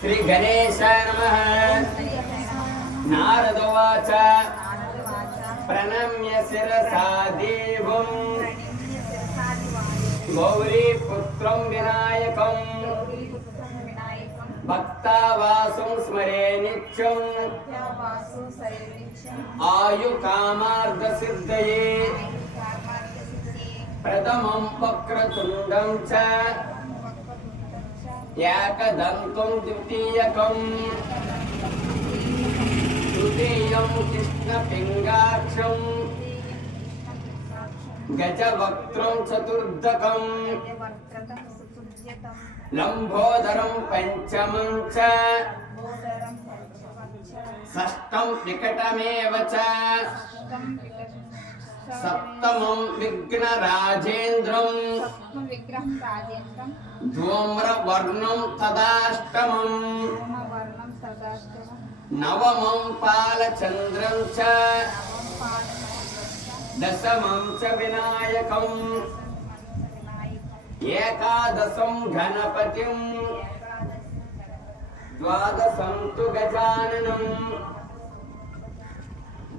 శ్రీ గణేశ నమ. నారదవాచ. ప్రణమ్య శిరసా దేవం గౌరీ పుత్రం వినాయకం. భక్తావాసం స్మరే నిత్యం. ఆయు కామార్థ సిద్ధయే. ప్రథమం వక్రతుండం చ. गज द्वितीयकम्। तृतीयं कृष्णपिङ्गाक्षं गजवक्त्रं चतुर्दकम्। लम्बोदरं पञ्चमं च। षष्ठं निकटमेव च। సప్తమం విగ్రహం రాజేంద్రం. ధూమ్రవర్ణం తదాష్టమం నవమం పాలచంద్రం చ. దశమం చ వినాయకం. ఏకాదశం గణపతిం. ద్వాదశం తు గజాననం.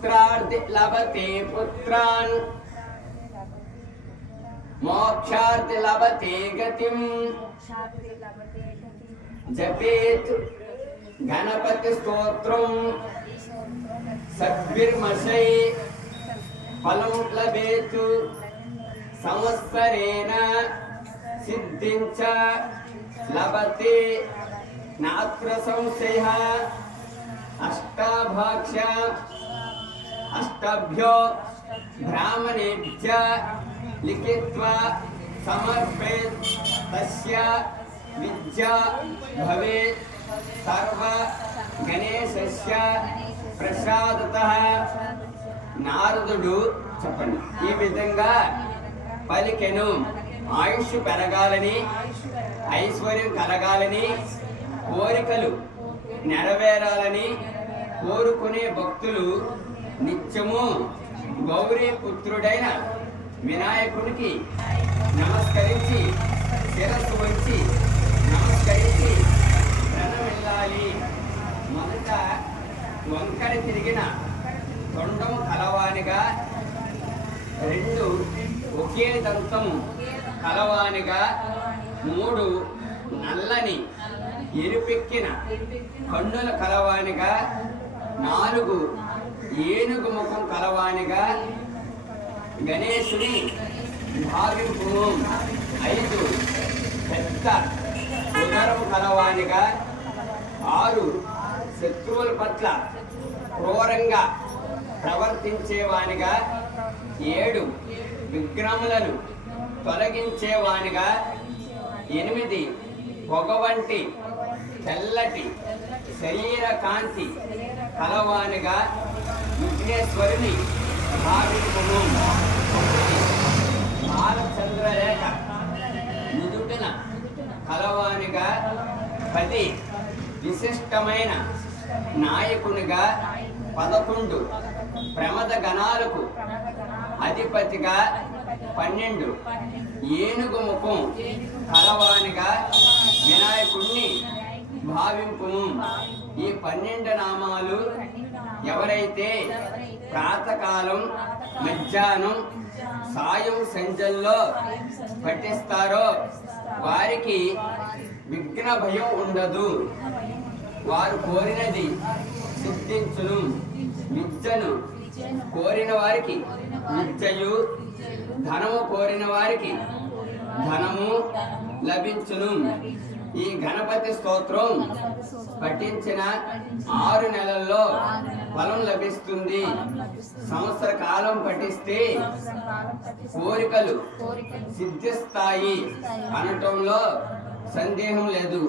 पुत्रार्थ लभते पुत्रान्। मोक्षार्थ लभते गतिम्। जपेत् गणपतिस्तोत्रम्। सद्भिर्मषै फलं लभेत्। संवत्सरेण सिद्धिं च लभते। नात्र संशयः। अष्टाभाक्ष्या అష్టభ్యో బ్రాహ్మణేభ్య లిఖిత్వా సమర్పేత్ తస్య విద్యా భవేత్ సర్వ గణేశస్య ప్రసాదత. నారదుడు చెప్పండి ఈ విధంగా పలికెను. ఆయుష్ పెరగాలని ఐశ్వర్యం కలగాలని కోరికలు నెరవేరాలని కోరుకునే భక్తులు నిత్యము గౌరీ పుత్రుడైన వినాయకుడికి నమస్కరించి శిరస్సు వచ్చి నమస్కరించి ప్రణమిల్లాలి మొదట వంకర తిరిగిన తొండం కలవానిగా రెండు ఒకే దంతము కలవానిగా మూడు నల్లని ఎరుపెక్కిన కన్నుల కలవానిగా నాలుగు ఏనుగు ముఖం కలవానిగా గణేశుని భావింపు. ఐదు పెద్ద ఉదరము కలవానిగా ఆరు శత్రువుల పట్ల క్రూరంగా ప్రవర్తించేవానిగా ఏడు విగ్రహములను తొలగించేవానిగా ఎనిమిది పొగ వంటి తెల్లటి శరీర కాంతి కలవానిగా విఘ్నేశ్వరుని భావింపును బాలచంద్రరేఖ నుదుటిన కలవానిగా పది విశిష్టమైన నాయకునిగా పదకొండు ప్రమద గణాలకు అధిపతిగా పన్నెండు ఏనుగు ముఖం కలవానిగా భావింపును ఈ పన్నెండు నామాలు ఎవరైతే ప్రాతకాలం మధ్యాహ్నం సాయం సంధ్యల్లో పఠిస్తారో వారికి విఘ్న భయం ఉండదు. వారు కోరినది సిద్ధించును విద్యను కోరిన వారికి విద్యయు ధనము కోరిన వారికి ధనము లభించును. ఈ గణపతి స్తోత్రం పఠించిన ఆరు నెలల్లో ఫలం లభిస్తుంది. సంవత్సర కాలం పఠిస్తే కోరికలు సిద్ధిస్తాయి అనటంలో సందేహం లేదు.